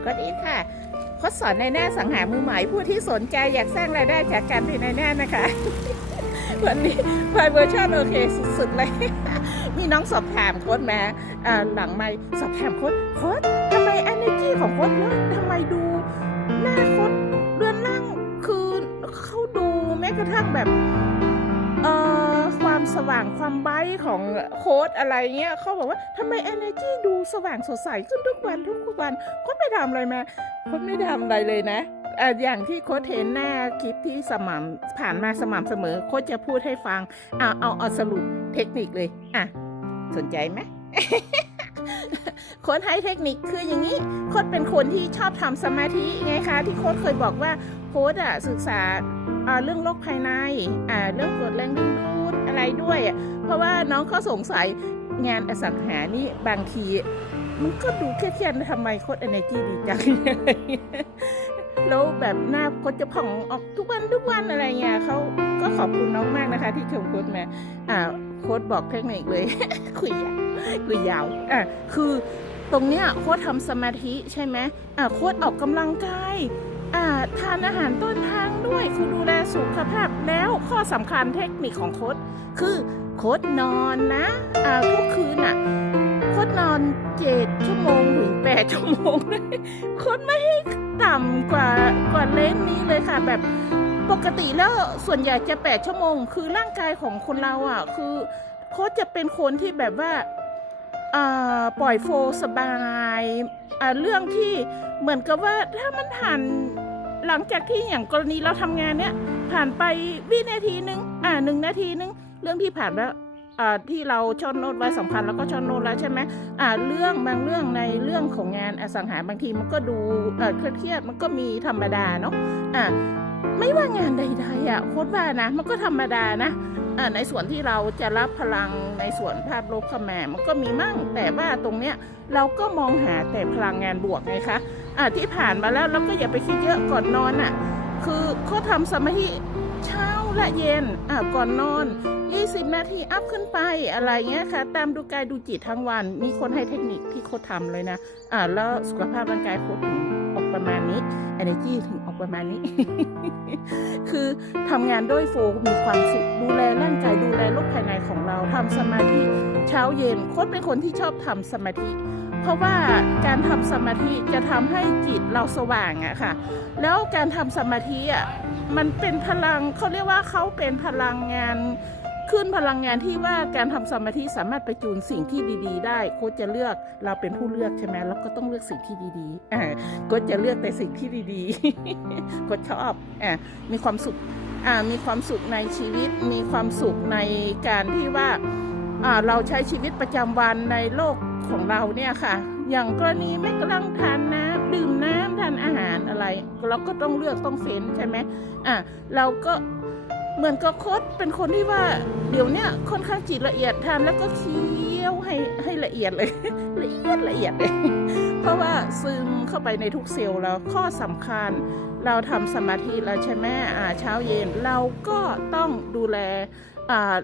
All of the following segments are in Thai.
โค้ดอีทค่ะโค้ดสอนในหน้าสังหามือใหม่ผู้ที่สนใจอยากสร้างรายได้จากการเป็นในหน้านะคะ วันนี้ไฟเวอร์ชันโอเคสุดๆเลย มีน้องสอบถามโค้ดมาอ่หลังไม่สอบถามโค้ดโค้ดทำไม energy ของโค้ดลดทำไมดูหน้าโค้ดเรือนร่างคือเขาดูแม้กระทั่งแบบ ความสว่างความไบของโค้ดอะไรเงี้ยเขาบอกว่าทำไม energy ดูสว่างสดใสขึ้นทุกวันทุกวันโค้ดไม่ทำอะไรมาโค้ดไม่ทำอะไรเลยนะอย่างที่โค้ดเห็นหน้าคลิปที่สม่ำผ่านมาสม่ำเสมอ โค้ดจะพูดให้ฟัง เอาเอาเอาสรุปเทคนิคเลย อะ สนใจไหมโค้ดให้เทคนิคคืออย่างนี้ โค้ดเป็นคนที่ชอบทำสมาธิไงคะ ที่โค้ดเคยบอกว่าโค้ดอะศึกษาเรื่องโรคภายในเรื่องกรดแรงดึงดูด อะไรด้วยอะเพราะว่าน้องเขาสงสัยงานอสังหานี่บางที มันก็ดูเครียดๆทำไมโคตร energy ดีจังแล้วแบบหน้าโคตจะผ่องออกทุกวันทุกวันอะไรเงี้ยเขาก็ขอบคุณน้องมากนะคะ ที่ชมโค้ดมาอ่าโค้ดบอกเทคนิคเลย คุยยาวคุยยาวอะคือตรงเนี้ยโค้ดทำสมาธิใช่ไหมอ่าโค้ดออกกำลังกาย ทานอาหารต้นทางด้วยคือดูแลสุขภาพแล้วข้อสำคัญเทคนิคของโค้ดคือโค้ดนอนนะอ่าทุกคืนอะโค้ดนอนเจ็ดชั่วโมงถึงแปดชั่วโมงโค้ดไม่ให้ต่ำกว่ากว่าเลนนี้เลยค่ะ แบบปกติแล้วส่วนใหญ่จะแปดชั่วโมง คือร่างกายของคนเราอะ คือโค้ดจะเป็นคนที่แบบว่าปล่อยโฟลสบาย เรื่องที่เหมือนกับว่าถ้ามันผ่านหลังจากที่อย่างกรณีเราทำงานเนี้ยผ่านไปวินาทีหนึ่งอ่าหนึ่งนาทีหนึ่งเรื่องที่ผ่านแล้วอ่าที่เราชอนโน้ตไว้สำคัญแล้วก็ชอนโน้ตแล้วใช่ไหมอ่าเรื่องบางเรื่องในเรื่องของงานอสังหาบางทีมันก็ดูเอ่อเครียดมันก็มีธรรมดาเนาะอ่าไม่ว่างานใดๆอะโค้ดว่านะ มันก็ธรรมดานะ ในส่วนที่เราจะรับพลังในส่วนภาพลบข้ามมันก็มีมั่ง แต่ว่าตรงเนี้ยเราก็มองหาแต่พลังงานบวกไงคะอ่าที่ผ่านมาแล้วเราก็อย่าไปคิดเยอะก่อนนอนอะ คือเขาทำสมาธิเช้าและเย็นก่อนนอน 20 นาทีอัพขึ้นไปอะไรเงี้ยค่ะ ตามดูกายดูจิตทั้งวัน มีคนให้เทคนิคที่โค้ดทำเลยนะอ่าแล้วสุขภาพร่างกายโค้ดถึงออกประมาณนี้ energy ถึง ประมาณนี้ คือทำงานด้วยโฟลมีความสุขดูแลร่างกายดูแลโรคภายในของเราทำสมาธิเช้าเย็นโค้ดเป็นคนที่ชอบทำสมาธิ เพราะว่าการทำสมาธิจะทำให้จิตเราสว่างอะค่ะ แล้วการทำสมาธิอะมันเป็นพลังเขาเรียกว่าเขาเป็นพลังงาน ขึ้นพลังงานที่ว่าการทำสมาธิสามารถไปจูนสิ่งที่ดี ๆ ได้โค้ชจะเลือกเราเป็นผู้เลือกใช่ไหมเราก็ต้องเลือกสิ่งที่ดีๆอ่าโค้ชจะเลือกแต่สิ่งที่ดีๆโค้ชชอบอ่ามีความสุขอ่ามีความสุขในชีวิต มีความสุขในการที่ว่าอ่าเราใช้ชีวิตประจำวันในโลกของเราเนี่ยค่ะ อย่างกรณีไม่กำลังทานน้ำดื่มน้ำทานอาหารอะไร เราก็ต้องเลือกต้องเฟ้นใช่ไหมอ่าเราก็ เหมือนกับโค้ดเป็นคนที่ว่าเดี๋ยวเนี้ยค่อนข้างจิตละเอียดทานแล้วก็เคี้ยวให้ให้ละเอียดเลย ละเอียดละเอียดเลยเพราะว่าซึมเข้าไปในทุกเซลล์แล้วข้อสำคัญ เราทำสมาธิแล้วใช่ไหมอ่าเช้าเย็นเราก็ต้องดูแลอ่า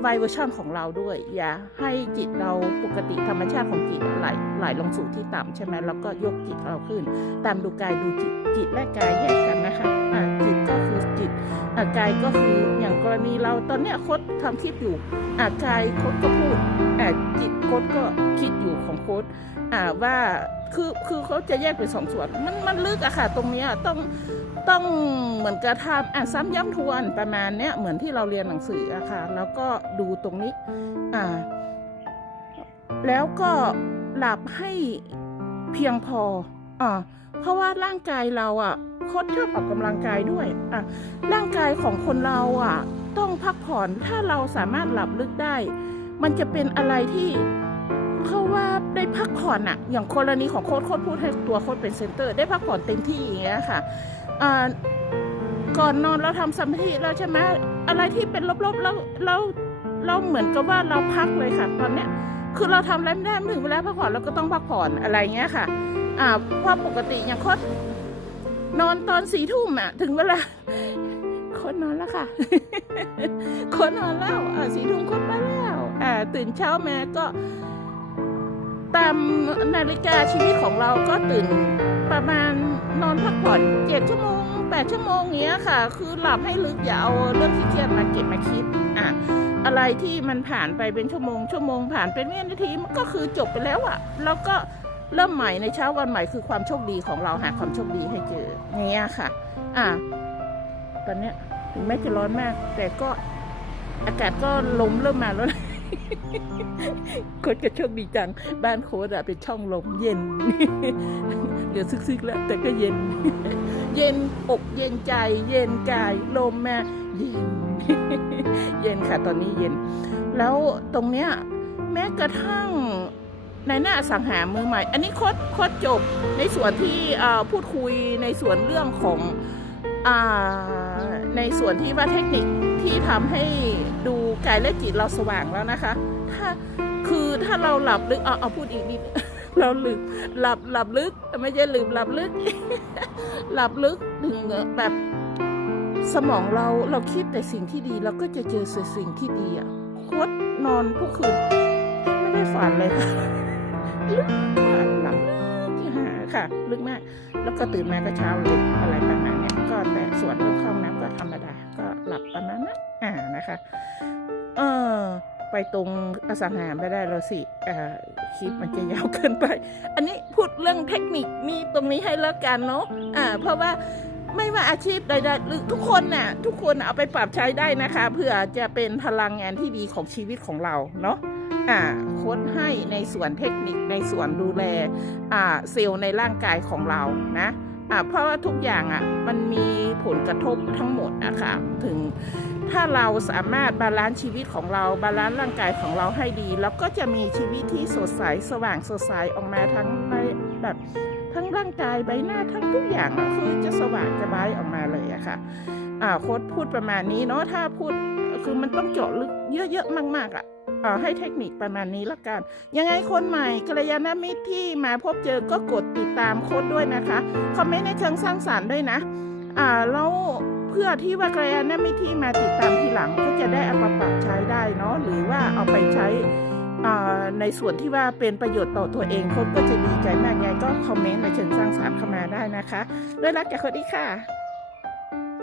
ไวเวอร์ชันของเราด้วย อย่าให้จิตเราปกติธรรมชาติของจิตไหลไหลลงสู่ที่ต่ำใช่ไหมแล้วก็ยกจิตเราขึ้น ตามดูกายดูจิตจิตและกายแยกกันนะคะากายก็คืออย่างกรณีเราตอนเนี้ยโค้ดทำคลิปอยู่อากายโค้ดก็พูดอ่าจิตโค้ดก็คิดอยู่ของโค้ดอ่าว่าคือคือเขาจะแยกเป็นสองส่วน มันมันลึกอะค่ะ ตรงเนี้ยต้องต้องเหมือนกระทำอะซ้ำย้ำทวนประมาณเนี้ยเหมือนที่เราเรียนหนังสืออะค่ะ แล้วก็ดูตรงนี้อ่าแล้วก็หลับให้เพียงพออ่าเพราะว่าร่างกายเราอะ ค้ดชอบออกกำลังกายด้วยอะร่างกายของคนเราอะ ต้องพักผ่อนถ้าเราสามารถหลับลึกได้ มันจะเป็นอะไรที่เขาว่าได้พักผ่อนอะ อย่างกรณีของโค้ดโค้ดพูดให้ตัวโค้ดเป็นเซนเตอร์ ได้พักผ่อนเต็มที่อย่างเงี้ยค่ะอ่าก่อนนอนเราทำสมาธิแล้วใช่ไหมอะไรที่เป็นลบๆแล้วเราเราเหมือนกับว่าเราพักเลยค่ะ ตอนเนี้ยคือเราทำอะไรไม่ได้ถึงเวลาพักผ่อนเราก็ต้องพักผ่อนอะไรเงี้ยค่ะ อ่าเพราะปกติอย่างโค้ด นอนตอนสี่ทุ่มอะ ถึงเวลาคนนอนแล้วค่ะ คนนอนแล้วอ่าสีทุ่มคนไปแล้ว อ่า ตื่นเช้ามาก็ตามนาฬิกาชีวิตของเราก็ตื่นประมาณนอนพักผ่อนเจ็ดชั่วโมงแปดชั่วโมงเงี้ยค่ะ คือหลับให้ลึกอย่าเอาเรื่องที่เครียดมาเก็บมาคิดอะอะไรที่มันผ่านไปเป็นชั่วโมง ชั่วโมงผ่านเป็นวินาทีมันก็คือจบไปแล้วอะ แล้วก็ เริ่มใหม่ในเช้าวันใหม่คือความโชคดีของเราหาความโชคดีให้เจอเนี้ยค่ะ อะตอนเนี้ยถึงแม้จะร้อนมาก แต่ก็อากาศก็ลมเริ่มมาแล้วนะโค้ดก็โชคดีจัง บ้านโค้ดอะเป็นช่องลมเย็นเหลือซึกๆแล้ว แต่ก็เย็น เย็นอกเย็นใจ เย็นกายลมแม่เย็นเย็นค่ะตอนนี้เย็น แล้วตรงเนี้ยแม้กระทั่ง ในหน้าสังหามือใหม่ อันนี้โคดโคดจบในส่วนที่พูดคุยในส่วนเรื่องของอในส่วนที่ว่าเทคนิคที่ทำให้ดูกายและจิตเราสว่างแล้วนะคะ ถ้าคือถ้าเราหลับลึกเอาเอาพูดอีกนิดเราลืมหลับหลับลึกไม่ใช่ลืมหลับลึก หลับลึกถึงแบบสมองเราเราคิดแต่สิ่งที่ดีเราก็จะเจอสิ่งที่ดีอะโคตรนอนทุกคืนไม่ได้ฝันเลย ลึกมากหลับลึกที่หาค่ะ ลึกมาก แล้วก็ตื่นมาก็เช้าเลยอะไรประมาณนี้ก็แต่สวนเรื่องข้าห้องน้ำก็ธรรมดาก็หลับประมาณนั้นอ่านะคะ เออไปตรงอสังหาไม่ได้แล้วสิอาคลิปมันจะยาวเกินไป อันนี้พูดเรื่องเทคนิคนี่ตรงนี้ให้แล้วกันเนาะอ่าเพราะว่าไม่ว่าอาชีพใดๆหรือทุกคนน่ะทุกคนเอาไปปรับใช้ได้นะคะ เพื่อจะเป็นพลังงานที่ดีของชีวิตของเราเนาะ ค้ดให้ในส่วนเทคนิคในส่วนดูแลเซลล์ในร่างกายของเรานะเพราะว่าทุกอย่างอะมันมีผลกระทบทั้งหมดอะคะถึงถ้าเราสามารถบาลานซ์ชีวิตของเราบาลานซ์ร่างกายของเราให้ดีแล้วก็จะมีชีวิตที่สดใสสว่างสดใสออกมาทั้งในแบบทั้งร่างกายใบหน้าทั้งทุกอย่างคือจะสว่างจะบายออกมาเลยอะค่ะอ่าโค้ดพูดประมาณนี้เนาะถ้าพูดคือมันต้องเจาะลึกเยอะๆมากๆอะอ่า ให้เทคนิคประมาณนี้ละกัน ยังไงคนใหม่กัลยาณมิตรที่มาพบเจอก็กดติดตามโค้ดด้วยนะคะ คอมเมนต์ในเชิงสร้างสารรค์ด้วยนะอ่าแล้วเพื่อที่ว่ากัลยาณมิตรที่มาติดตามทีหลังก็จะได้เอามาปรับใช้ได้เนาะหรือว่าเอาไปใช้อ่าในส่วนที่ว่าเป็นประโยชน์ต่อตัวเองโค้ดก็จะดีใจมากไงก็คอมเมนต์ในเชิงสร้างสรรค์เข้ามาได้นะคะ ด้วยรักจากโค้ดอีกค่ะ